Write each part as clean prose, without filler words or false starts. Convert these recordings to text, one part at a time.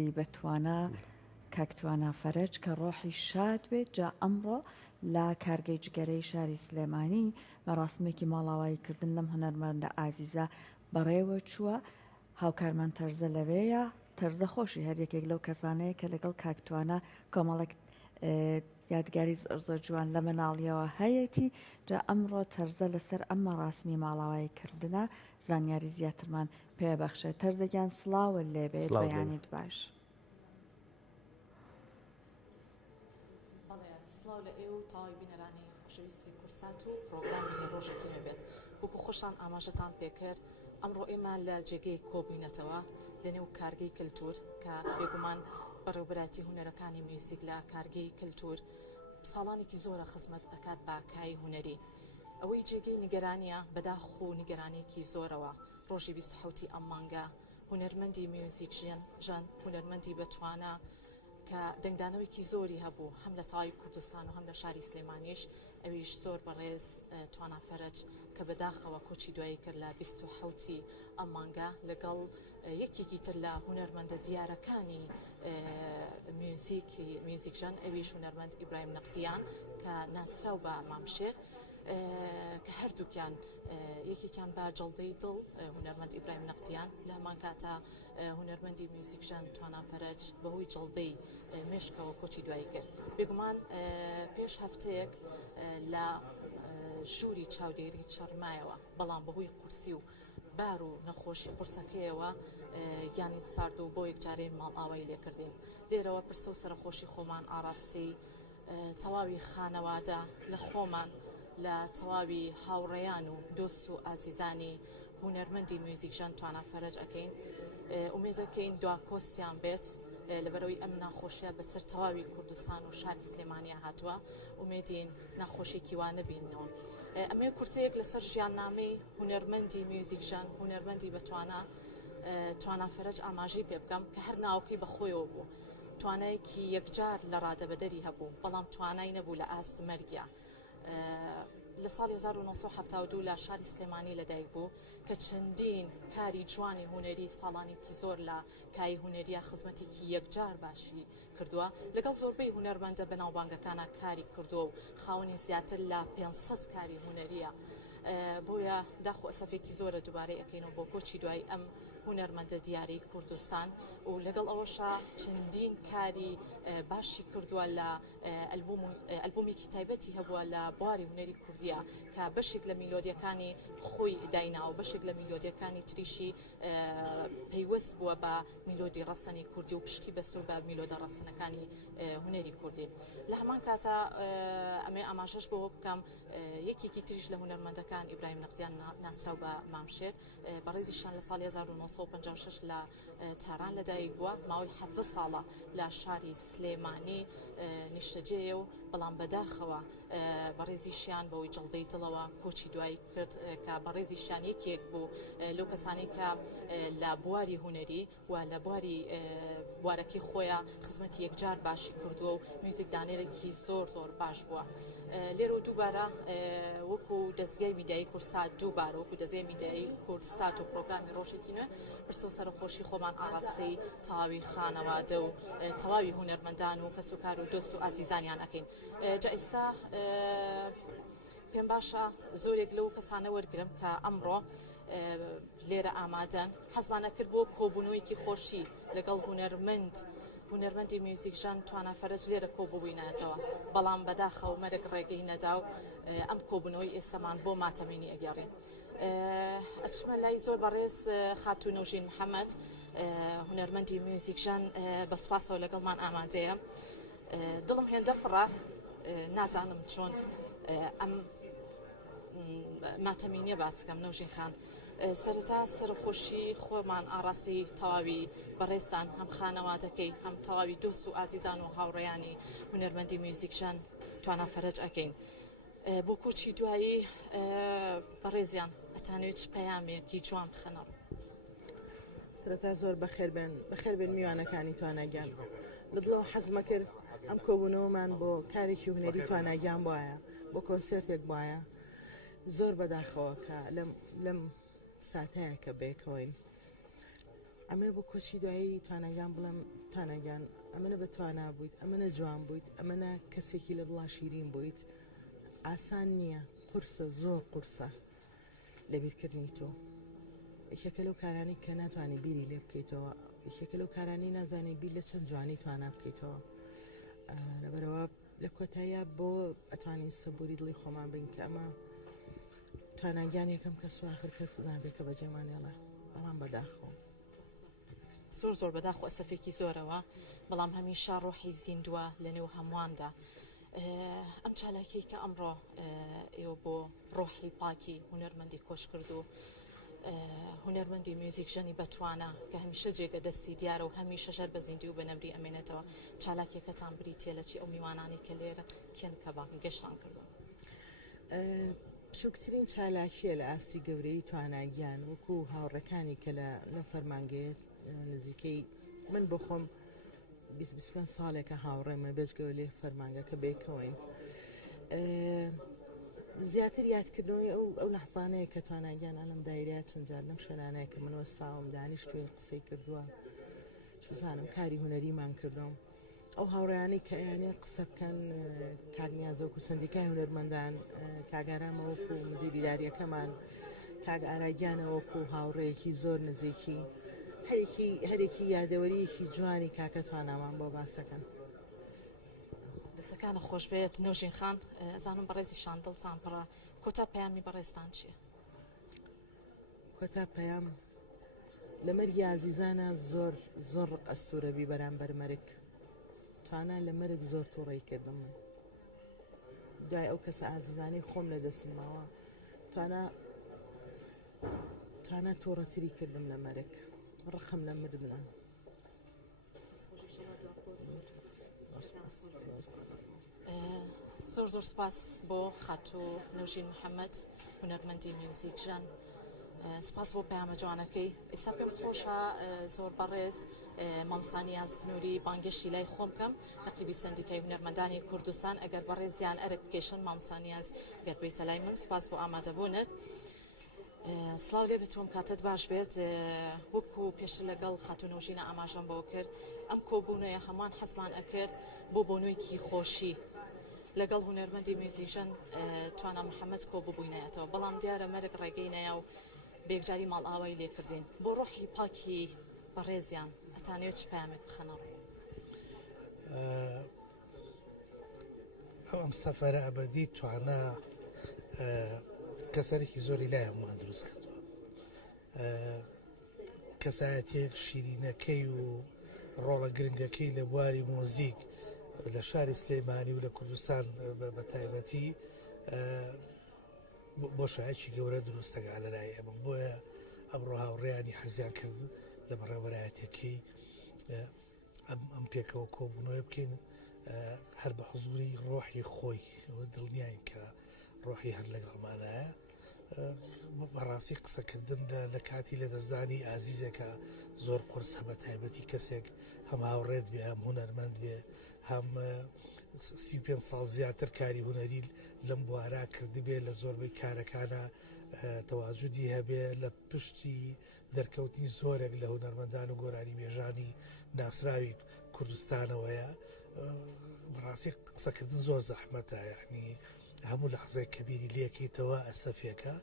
هونەرمەندی بەتوانە کاکتوانە فەرەج کە ڕۆحی شاد بێت جا ئەمڕۆ لە کارگەی جگەرەی شاری سلێمانی بە ڕاستمێکی ماڵاواییکردن لەم هونەرمەندە ئازیزە بەڕێوە چووە هاوکارمان تەرزە لەوەیە تەرزە خۆشی هەریەکێک لەو کەسانەیە کە لەگەڵ کاکتوانە کۆمەڵک یادگاری زۆر جوان لە مەناڵیەوە هەیەی جا ئەمڕۆ تەرزە لەسەر ئەمە ڕاستمی ماڵاواییکردنە زانیاری زیاترمان پێبەخشێت تەرزەگیان سڵاوە لێبێت بەیانیت باش. سڵاو لە ئێوە تاوای بینەرانی خۆشەویستی کورسات و پرۆگرامی ڕۆژێکی مەبێت وەکو خۆشان ئاماژەتان پێکرد ئەمڕۆ ئێمە لە جێگەی کۆبوونەتەوە لە نێو کارگەی کللتور کە بێگومان بەڕێوەبەتی هونەرەکانی میوزیک لە کارگەی کللتور ساڵانێکی زۆرە خزمەت ئەکات بە کای هونەری ئەوەی جێگەی نیگەرانیە بەداخۆ و نیگەرانێکی زۆرەوە ڕۆژی 27 ئەم مانگە هونەرمەندی میوزیک ژەن هونەرمەندی بەتوانە کە دەنگدانەوەیکی زۆری هەبوو هەم لە تاوای کوردستان و هەم لە شاری سلێمانیش ئەویش زۆر بەڕێز توانە فەرەج کە بەداخەوە کۆچی دوایی کرد لە 27 ئەم مانگە لەگەڵ یەکێکی تر لە هونەرمەندە دیارەکانی میوزیک ژەن ئەویش هونەرمەند ئیبراهیم نەقدیان کە ناسراو بە مامشێر کە هەردووکیان یەکێکیان بە جەڵدەی دڵ هونەرمەند ئیبراهیم نەقدیان لە هەمان کاتە هونەرمەندی میوزیک ژەن توانە فەرەج بەهۆی جەڵدەی مێشکەوە کۆچی دوایی کرد بێگومان پێش هەفتەیەک لە ژووری چاودێری چەرمایەوە بەڵام بەهۆی قورسی و بار و نەخۆشی قورسەکەیەوە گیانی سپارد و بۆ یەکجارەی ماڵ ئاوایی لێکردین لێرەوە پرسە و سەرخۆشی خۆمان ئاراستی تەواوی خانەوادە لە خۆمان لە تەواوی هاوڕێیان و دۆست و ئازیزانی هونەرمەندی میوزیک ژەن توانە فەرەج ئەەکەین ئومێدەکەین دوا کۆستیان بێت لەبەرەوەی ئەم ناخۆشیە بەسەر تەواوی کوردستان و شاری سلێمانیا هاتووە ئومێدین ناخۆشیێکی وا نەبینەوە ئەمێ کورتەیەک لەسەر ژیاننامەی هونەرمەندی میوزیک ژەن هونەرمەندی بەتوانە توانە فەرەج ئاماژەی پێ بکەم کە هەر ناوەکەی بەخۆیەوە بوو توانایەکی یەکجار لە ڕادەبەدەری هەبوو بەڵام توانای نەبوو لە ئاست مەرگیا لە ساڵی 1972 لە شاری سلێمانی لەدایک بوو کە چەندین کاری جوانی هونەری ساڵانێکی زۆر لە کای هونەریە خزمەتێکی یەکجار باشی کردووە لەگەڵ زۆربەی هونەرمەندە بەناوبانگەکانە کاری کردووە و خاوەنی زیاتر لە 500 کاری هونەریە بۆیە داخو ئەسەفێکی زۆرە دووبارەی ئەەکەینەوە بۆ کۆچی دوای ئەم هونەرمەندە دیاری کوردستان و لەگەڵ ئەوەشە چەندین کاری باشی کردووە لە ئەلبومێکی تایبەتی هەبووە لە بواری هونەری کوردیە کە بەشێک لە میلۆدیەکانی خۆی داینا و بەشێک لە میلۆدیەکانی تریشی پەیوەست بووە بە میلۆدی ڕەسەنی کوردی و پشتی بەسوور بە میلۆدە ڕەسەنەکانی هونەری کوردی لە هەمان کاتە ئەمێ ئاماژەش بۆ بکەم یەکێکی تریش لە هونەرمەندەکان ئیبراهیم نەقدیان ناسراو بە مامشێر بەڕێزیشان لە ساڵی 1956 لە تاران لەدایک بووە ماوەی 7 ساڵە لە شاری سلێمانی نیشتەجێیە و بەڵام بەداخەوە بەڕێزیشیان بەوەی جەڵدەی دڵەوە کۆچی دوایی کرد کە بەڕێزیشیان یەکێک بوو لەو کەسانی کە لە بواری هونەری و لە بوارەکەی خۆیان خزمەتی یەکجار باشی کردووە و میوزیک دانێرێکی زۆر باش بووە لێرە و دووبارە وەکو دەستگای میدیایی کورسات دووبارە وەکو دەستگای میدیایی کورسات و پرۆگرامی ڕۆژێکی نوێ پرسە و سەرخۆشی خۆمان ئاڕاستی تەواوی خانەوادە و تەواوی هونەرمەندان و کەس و کار و دۆست و ئازیزانیان ئەەکەین جا ئێستا پێم باشە زۆرێک لەو کەسانە وەرگرم کە ئەمڕۆ لێرە ئامادەن حەزمانە کرد بۆ کۆبوونەوەیکی خۆشی لەگەڵ هونەرمەندی میوزیک ژەن توانە فەرەج لێرە کۆبووینەتەوە بەڵام بەداخەوە مەرگ ڕێگەی نەدا و ئەم کۆبوونەوەی ئێستامان بۆ ماتەمێنی ئەگەڕین ئەچمە لای زۆر بەڕێز خاتوو نەوژین محەممەد هونەرمەندی میوزیک ژەن بە سوپاسەوە لەگەڵمان ئامادەیە دڵم هێندە پڕە نازانم چۆن ئەم ماتەمینیە باسکەم نەوژین خان سەرەتا سەرخۆشی خۆمان ئاڕاستی تەواوی بەڕێستان هەم خانەوادەکەی هەم تەواوی دۆست و ئازیزان و هاوڕێیانی هونەرمەندی میوزیک ژەن توانە فەرەج ئەەکەین بۆ کۆچی دوایی بەڕێزیان ئەتانوێت پەیامێکی جوان بخەنەڕ سەرەتا زۆر بەخێر بێن میوانەکانی تواناگیان لە دڵەوە حەزمە کرد ئەم کۆبوونەوەمان بۆ کارێکی هونەری تواناگیان بواە بۆ کۆنسرتێک بواە زۆر بەداخەوە کە لەم ساتایە کە بێکەوەین ئەمە بۆ کۆچی دوایی توانەگەان بڵم توانەگەان ئەمەە بەتوانا بوویت ئەمەە جوان بوویت ئەمەە کەسێکی لە دڵا شیرین بوویت ئاسان نییە قورسە زۆر قورسە لە بیرکردنی تۆ یەکێکە لەو کارانی کە ناتوانانی بیری لێ بکەیتەوە یەکێکە لەو کارانی نازانانی بیر لە چەند جوانی توانا بکەیتەوە لەبەرەوە لە کۆتاییە بۆ ئەتوانین سەبووری دڵی خۆمان بین کە ئەمە تواناگیان یەکەم کەس آخر کەس نابێت کە بەجێمانێڵە بەڵام بەداخەوە زۆر بەداخۆ ئەسەفێکی زۆرەوە بەڵام هەمیشە ڕۆحی زیندووە لە نێو هەموواندا ئەم چالاکی کە ئەمڕۆ ئێوە بۆ ڕۆحی پاکی هونەرمەندی کۆش کرد و هونەرمەندی میوزیک ژەنی بەتوانە کە هەمیشە جێگە دەستی دیارە و هەمیشە ژەر بە زیندی و بەنەمری ئەمێنێتەوە چالاکیەکەتان بریتە لە چی ئەو میوانانی کە لێرە کێن کە باقی گەشتان کردو بچووکترین چالاکیە لە ئاستی گەورەی تواناگیان وەکو هاوڕەکانی کە لە فەرمانگەیە نزیکەی من بۆ خۆم 25 ساڵێکە هاوڕێمە بێجگەوە لێ فەرمانگەکە بێکەوەین زیاتر یادکردنەوەی ئەو لەحزانەیە کە تواناگیان ئەلم دایرات چونجار لەم شوێنانەیە کە من وەستاوم دانیشتوێن قسەی کردووە چوزانم کاری هونەریمان کردم ئەو هاوڕێیانی کە یانێ قسە بکەن کاگنیازەوەکو سندیکای هونەرمەندان کاگارامەوەکو مدیری داریەکەمان کاگ ئاراگیانەوەکو هاوڕێیەکی زۆر نزیکی هەرێکی یادەوەریەکی جوانی کاکە توانامان بۆ باسەکەن دەسەکانە خۆش بێت نەوژین خان زانم بەڕێزی شاندڵ چامپڕە کۆتا پەیامی بەڕێستان چییە؟ کۆتا پەیام لە مەرگی ئازیزانە زۆر ڕق ئەستورەبی بەرامبەر مەرگ توانە لە مەرگ زۆر تووڕێی کردم من دوای ئەو کەسە ئازیزانی خۆم لە دەستم ماوە توانە تووڕەتری کردم لە مەرگ ڕقم لە مردنە زۆر سپاس بۆ خاتوو نەوژین محەممەد هونەرمەندی میوزیک ژەن سپاس بۆ پەیامە جوانەکەی ئێستا پێم خۆشە زۆر بەڕێز مامسانیا سنووری بانگشتی لای خۆم بکەم نەقیبی سندیکای هونەرمەندانی کوردستان ئەگەر بەڕێزیان ئەرک بکێشن مامسانیاز گەربێتە لای من سپاس بۆ ئامادەبوونت سڵاو لێ بتوم کاتت باش بێت وەکو پێشتر لەگەڵ خاتوو نەوژینە ئاماژەم بۆ کرد ئەم کۆبوونەیە هەمان حەزمان ئەکرد بۆ بۆنوویەکی خۆشی لەگەڵ هونەرمەندی میوزیژن توانە محەممەد کۆ ببووینەتەوە بەڵام دیارە مەرگ ڕێگەی نەیە و بێکجاری ماڵ ئاوای لێکردین بۆ ڕۆحی پاکی بەڕێزیان ئەتانەوێت چ پامێک بخەنەڕ ئەم سەفەرە ئەبەدی توانە کەسەرێکی زۆری لای هەمووان دروست کردووە کەسایەتێک شیرینەکەی و ڕۆڵە گرنگەکەی لە بواری مۆزیک لە شاری سلێمانی و لە کوردستان بە تایبەتی بۆ شایەکی گەورە دروستەکە لە لای ئەمە بۆیە ئەمڕۆ هاوڕێیانی حەزیان کرد لە بەڕێوەبەرایەتەکەی ئەم پێکەوە کۆبوونەوە بکەین هەر بە حزوری ڕۆحی خۆی دڵنیاین کە ڕۆحی هەر لەگەڵمانایە بەڕاستی قسەکردن لە کاتی لە دەستدانی ئازیزێکە زۆر قورسە بە تایبەتی کەسێک هەم هاوڕێت بێ هەم هونەرمەند بێ هەم 35 ساڵ زیاتر کاری هونەری لەم بوارا کردبێ لە زۆربەی کارەکانە تەواجودی هەبێ لە پشتی دەرکەوتنی زۆرێک لە هونەرمەندان و گۆرانی بێژانی ناسراوی کوردستانەوەیە بەڕاستی قسەکردن زۆر زەحمەتە یعنی هەموو لەحزەی کەبیری لەکەیتەوە ئەسەفێکە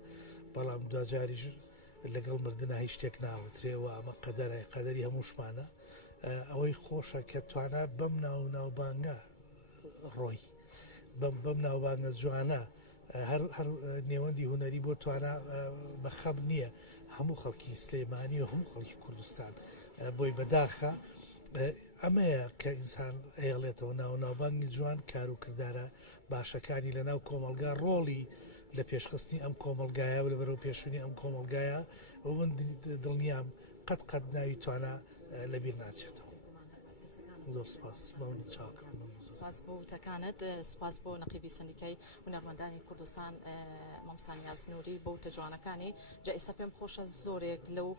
بەڵام دوجاریش لەگەڵ مردنە هیچ شتێک ناوترێەوە ئەمە قەدەری هەمووشمانە ئەوەی خۆشە کە توانە بەم ناوبانگە ڕۆی بەم ناوبانگە جوانە هەر نێوەندی هونەری بۆ توانە بەخەم نییە هەموو خەڵکی سلێمانی و هەموو خەڵکی کوردستان بۆی بەداخە ئەمەیە کە ئینسان ئێڵێتەوە ناوبانگی جوان کار و کردارە باشەکانی لە ناو کۆمەلگا ڕۆڵی لە پێشخستنی ئەم کۆمەلگایە و لە بەرەو پێشونی ئەم کۆمەلگایە و من دڵنیام قەت ناوی توانە لەبیر ناچێتەوە زۆر سپاس بەونی چاکردن سپاس بۆ وتەکانت سپاس بۆ نەقیبی سندیکای هونەرمەندانی کوردستان مامسانیا سنووری بۆ وتە جوانەکانی جا ئێستا پێم خۆشە زۆرێک لەو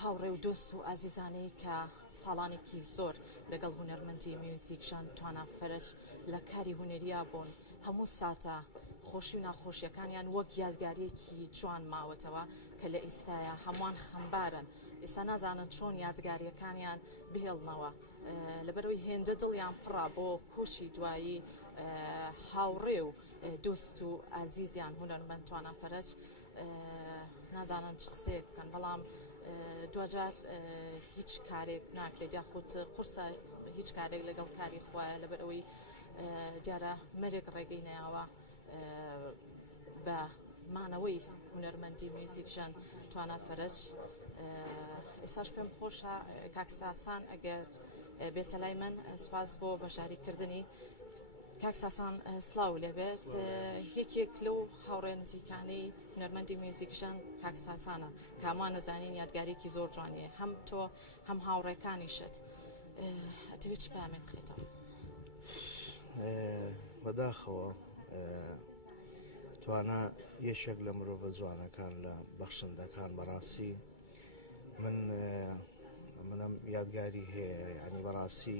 هاوڕێ و دۆست و ئازیزانەی کە ساڵانێکی زۆر لەگەڵ هونەرمەندی میوزیک ژان توانە فەرج لە کاری هونەریە بوون هەموو ساتە خۆشی و ناخۆشیەکانیان وەک یادگاریەکی جوان ماوەتەوە کە لە ئێستاە هەمووان خەمبارن ئێستا نازانن چۆن یادگاریەکانیان بهێڵنەوە لەبەرەوەی هێندە دڵیان پڕا بۆ کۆشی دوایی هاوڕێ و دۆست و ئازیزیان هونەرمەند توانە فەرەج نازانن چ قسەیەک بکەن بەڵام دوجار هیچ کارێک ناکرێت یاخود قورسە هیچ کارێک لەگەڵ کاری خوایە لەبەرەوەی دیارە مەرێک ڕێگەی نەیاوە بە مانەوەی هونەرمەندی میوزیک ژەن توانە فەرەج ئێستاش پێم خۆشە کاکساسان ئەگەر بێتە لای من سوپاس بۆ بەشاریکردنی کاکساسان سلااو لێبێت یەکێک لەو هاوڕێ نزیکانەی هونەرمەندی میوزیک ژەن کاکساسانە کامان نەزانین یادگارێکی زۆر جوانەیە هەم تۆ هەم هاوڕێکانیشت ئەتەوێت چ پامێن بخێتەوە بەداخەوە توانە یەشێک لە مرۆڤە جوانەکان لە بەخشندەکان بەڕاستی منم یادگاری هەیە ینی بەڕاستی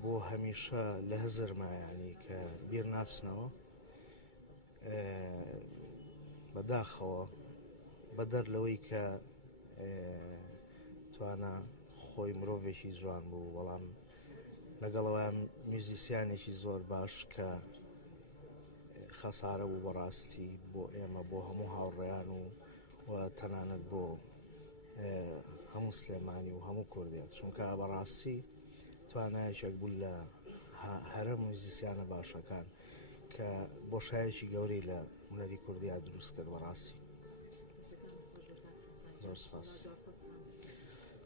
بۆ هەمیشە لە هزرمە ینی کە بیر ناچنەوە بەداخەوە بەدەر لەوەی کە توانە خۆی مرۆڤێکی جوان بوو بەڵام لەگەڵەوەیان میوزیسیانێکی زۆر باش کە خەسارە بوو بەڕاستی بۆ ئێمە بۆ هەموو هاوڕێیان و تەنانەت بۆ هەموو سلێمانی و هەموو کوردێک چونکە بەڕاستی توانایەکێک بوو لە هەرە موزیسیانە باشەکان کە بۆشایەکی گەورەی لە هونەری کوردیا دروست کرد بەڕاستی زۆر سپاس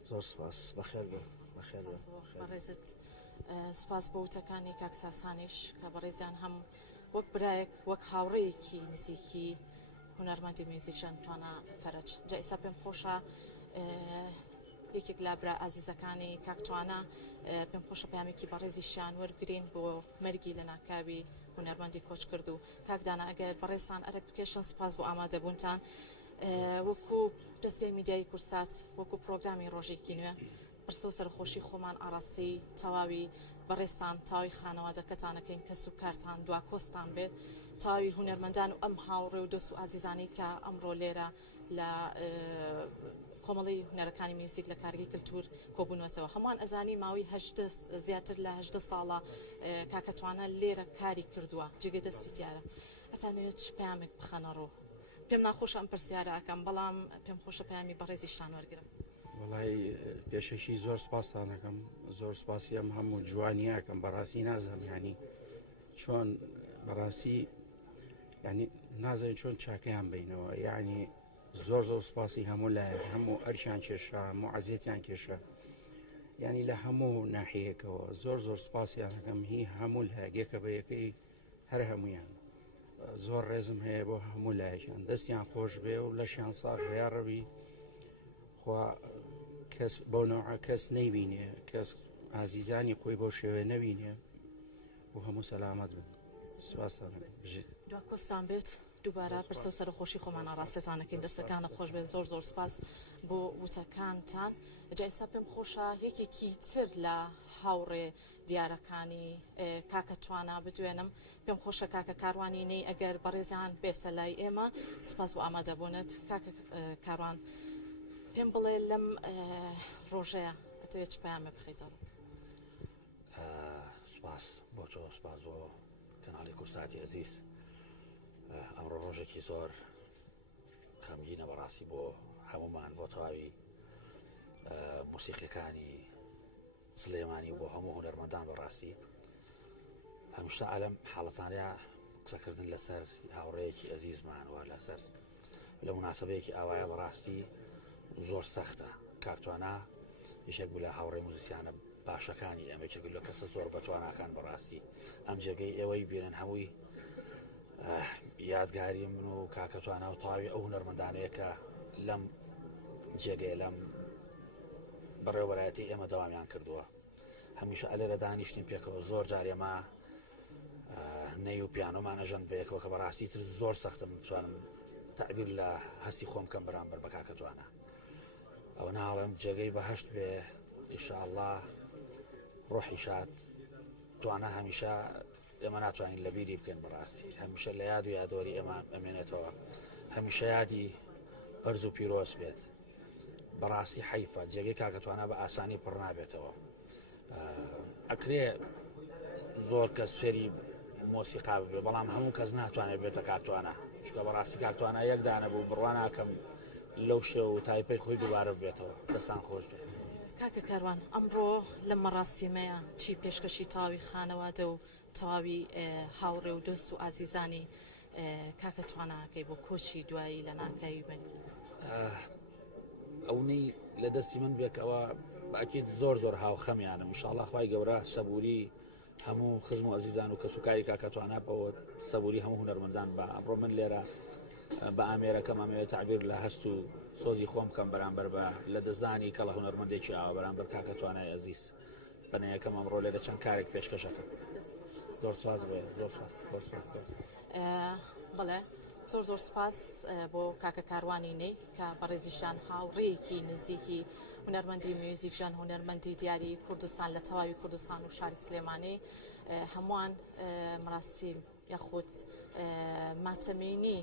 زۆر سپاس بەخێر بێ بەخێر بێ بەڕێزت سپاس بۆ وتەکانی کاکساسانیش کە بەڕێزیان هەم وەک برایەک وەک هاوڕێیەکی نزیکی هونەرمەندی میوزیک ژەن توانە فەرەج جا ئێستا پێم خۆشە یەکێک لە برا ئازیزەکانی کاکتوانە پێم خۆشە پامێکی بەڕێزیشیان وەرگرین بۆ مەرگی لە ناکاوی هونەرمەندی کۆچ کرد و کاکدانا ئەگەر بەڕێستان ئەرەکیشن سپاس بۆ ئامادەبوونتان وەکو دەستگای میدیایی کورسات وەکو پرۆگرامی ڕۆژێکی نوێ پرسە و سەرخۆشی خۆمان ئاڕاستی تەواوی بەڕێستان تاوی خانەوادەکەتانەکەین کەس و کارتان دوا کۆستان بێت تاوی هونەرمەندان و ئەم هاوڕێ و دۆست و ئازیزانی کە ئەمڕۆ لێرە لە کۆمەڵی هونەرەکانی میوزیک لە کارگی کللتور کۆبوونەوەتەوە هەمووان ئەزانی ماوەی زیاتر لە 18 ساڵە کاکەتوانە لێرە کاری کردووە جێگەی دەستی دیارە ئەتانەوێت چ پامێک بخەنەڕۆ پێم ناخۆشە ئەم پرسیارە ئەەکەم بەڵام پێم خۆشە پامی بەڕێزیشتان وەرگرم وڵی پێشەشی زۆر سپاسانەکەم زۆر سپاسی ئەم هەموو جوانیەکەم بەڕاستی نازانم ینی چۆن بەڕاستی ینی نازانین چۆن چاکەیان بینەوە یعنی زۆر زۆر سپاسی هەموو لایە هەموو ئەرشیان کێشە هەموو عەزیەتیان کێشە ینی لە هەموو ناحیەکەوە زۆر زۆر سپاسیانەکەم هی هەموو لایەکە بە یەکەی هەر هەمویان زۆر ڕێزم هەیە بۆ هەموو لایەکیان دەستیان خۆش بێ و لەشیان ساغ یا ڕەوی خوا کەس بۆ نەوع کەس نەیبینێ کەس ئازیزانی خۆی بۆ شێوێ نەبینێ و هەموو سەلامەت بن سپاسانە بژێت دوا کۆستان بێت دووبارە پرسە و سەرخۆشی خۆمان ئاڕاستێتانەکەین دەستەکانە خۆش بێت زۆر زۆر سپاس بۆ وتەکانتان جا ئێستا پێم خۆشە یەکێکی تر لە هاوڕێ دیارەکانی کاکەتوانە بدوێنم پێم خۆشە کاکە کاروانی نەی ئەگەر بەڕێزیان بێسە لای ئێمە سپاس بۆ ئامادەبوونت کاکە کاروان پێم بڵێ لەم ڕۆژەیە ئەتەوێت چ پامە بخەیتەوە سپاس بۆ تۆ سپاس بۆ کەناڵی کورساتی ئەزیز ئەمڕۆ ڕۆژێکی زۆر خەمگینە بەڕاستی بۆ هەمومان بۆ تەواوی موسیقیەکانی سلێمانی بۆ هەموو هونەرمەندان بەڕاستی هەمیشە ئەلەم حاڵەتانەیە قسەکردن لەسەر هاوڕێیەکی ئەزیزمانوە لەسەر لە مناسبەیەکی ئاوایە بەڕاستی زۆر سەختە کاکتوانە یەکێک بوو لە هاوڕێی موزیسیانە باشەکانی ئەمەکێک لە کەسە زۆر بەتواناکان بەڕاستی ئەم جێگەی ئێوەی بێنن هەمووی یادگاری من و کاکەتوانە و تاوی ئەو هونەرمەندانەیە کە لەم جێگەی لەم بەڕێوەبەرایەتی ئێمە دەوامیان کردووە هەمیشە ئەلێرە دانیشتین پێکەوە زۆر جارێمە نەی و پیانۆمان ئەژەن بەیەکەوە کە بەڕاستی تر زۆر سەختم بتوانم تعبیر لە هەستی خۆم کەم بەرامبەر بە کاکەتوانە ئەو ناڵم جێگەی بەهەشت بێ ئینشاءالله ڕۆحی شاد توانە هەمیشە ئێمە ناتوانین لە بیری بکەین بەڕاستی هەمیشە لە یاد و یادۆری ئێمە ئەمێنێتەوە هەمیشە یادی بەرز و پیرۆز بێت بەڕاستی حیفە جێگەی کاکەتوانە بە ئاسانی پڕ نابێتەوە. ئەکرێ زۆر کەس فێری مۆسیقا ببێ بەڵام هەموو کەس ناتوانێت بێتە کاکتوانە چکە بەڕاستی کاکتوانە یەکدانە بوو بڕواناکەم لەو شێ و تایپەی خۆی دووبارە بێتەوە دەستان خۆش بێت. کاکە کاروان ئەمڕۆ لە مەڕاستیمەیە چی پێشکەشی تەواوی خانەوادە و تەواوی هاوڕێ و دۆست و ئازیزانی کاکە تواناکەی بۆ کۆچی دوایی لە ناکاوی بەنگی؟ ئەوەی لە دەستی من بێکەوە باکیت زۆر زۆر هاوخەمیانم ئینشاڵڵا خوای گەورە سەبووری هەموو خزم و ئەزیزان و کەسوکاری کاکەتوانە بەوە سەبووری هەموو هونەرمەندان بە ئەمڕۆ من لێرە بە ئامێرەکەم ئەمەوێت تعبیر لە هەست و سۆزی خۆم کەم بەرامبەر بە لە دەستدانی کە لە هونەرمەندێکی ئاوە بەرامبەر کاکەتوانای ئەزیز بەنەیەکەم ئەمڕۆ لێرە چەند کارێک پێشکەشەکەم. زۆر سپاس بێ زۆر سپاس. بڵێ زۆر سپاس بۆ کاکە کاروانی نەی کە بەڕێزیشان هاوڕێیەکی نزیکی هونەرمەندی میوزیکژان هونەرمەندی دیاری کوردستان لە تەواوی کوردستان و شاری سلێمانی هەمووان مەڕاستی یاخود ماتەمێنی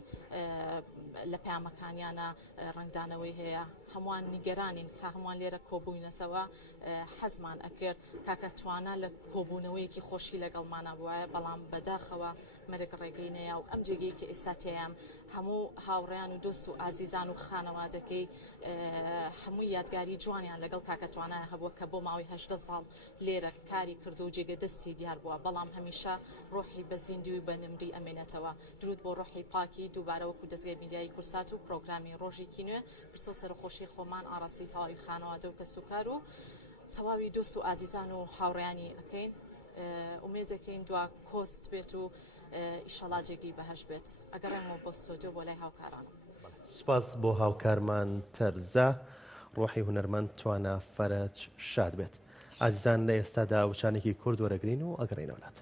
لە پامەکانیانە ڕنگدانەوەی هەیە هەمووان نیگەرانین کە هەمووان لێرە کۆبووینەسەوە حەزمان ئەکرد کاکە توانە لە کۆبوونەوەیەکی خۆشی لەگەڵمانە بووایە بەڵام بەداخەوە مەرگ ڕێگەینەیە و ئەم جێگەی کە ئێستا تێیان هەموو هاوڕێیان و دۆست و ئازیزان و خانەوادەکەی هەمووی یادگاری جوانیان لەگەڵ کاکەتوانە هەبووە کە بۆ ماوەی 18 ساڵ لێرە کاری کرد و جێگە دەستی دیار بووە بەڵام هەمیشە ڕۆحی بە زیندوی و بە نمری ئەمێنێتەوە. درود بۆ ڕۆحی پاکی دووبارە وەکو دەستگای میدیای کورسات و پرۆگرامی ڕۆژێکی نوێ پرسۆ سەرخۆشی خۆمان ئاڕاستی تەواوی خانەوادە و کەسوکار و تەواوی دۆست و ئازیزان و هاوڕێیانی ئەەکەین ئومێدەکەین دوا کۆست بێت و ئیشەڵا جێگی بەهەش بێت ئەگەڕێمەوە بۆ سۆدیۆ بۆ لای هاوکارانم. سپاس بۆ هاوکارمان تەرزە ڕۆحی هونەرمەند توانە فەرەج شاد بێت. ئازیزان لە ئێستادا وشانێکی کورد وەرەگرین و ئەگەڕێنەوە وڵات.